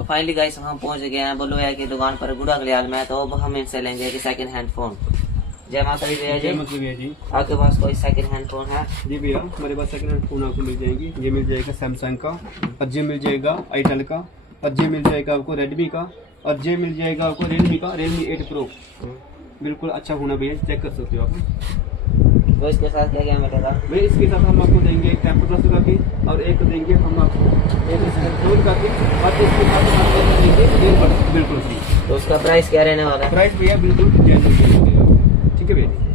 तो finally guys हम पहुंच गए हैं बलुआ की दुकान पर गुड़ा गलियाल में। तो अब हम इनसे लेंगे एक सेकंड हैंड फोन। जय माता दी भैया जी। आपके पास कोई सेकंड हैंड फोन है? जी भैया, हमारे पास सेकंड हैंड फोन आपको मिल जाएंगी। ये मिल जाएगा सैमसंग का, और ये मिल जाएगा आईटेल का, और ये मिल जाएगा आपको रेडमी का, और ये मिल जाएगा आपको रियलमी का, रियलमी 8 प्रो। बिल्कुल अच्छा फोन है भैया, चेक कर सकते हो आप। तो इसके साथ क्या क्या मिलेगा भैया? इसके साथ हम आपको देंगे एक टेम्पर ग्लास का की, और एक देंगे हम आपको एक फोन का की, और इसके साथ हम आपको देंगे earbuds बिल्कुल फ्री। तो उसका प्राइस क्या रहने वाला है? प्राइस भैया बिल्कुल जेन्युइन है। ठीक है भैया।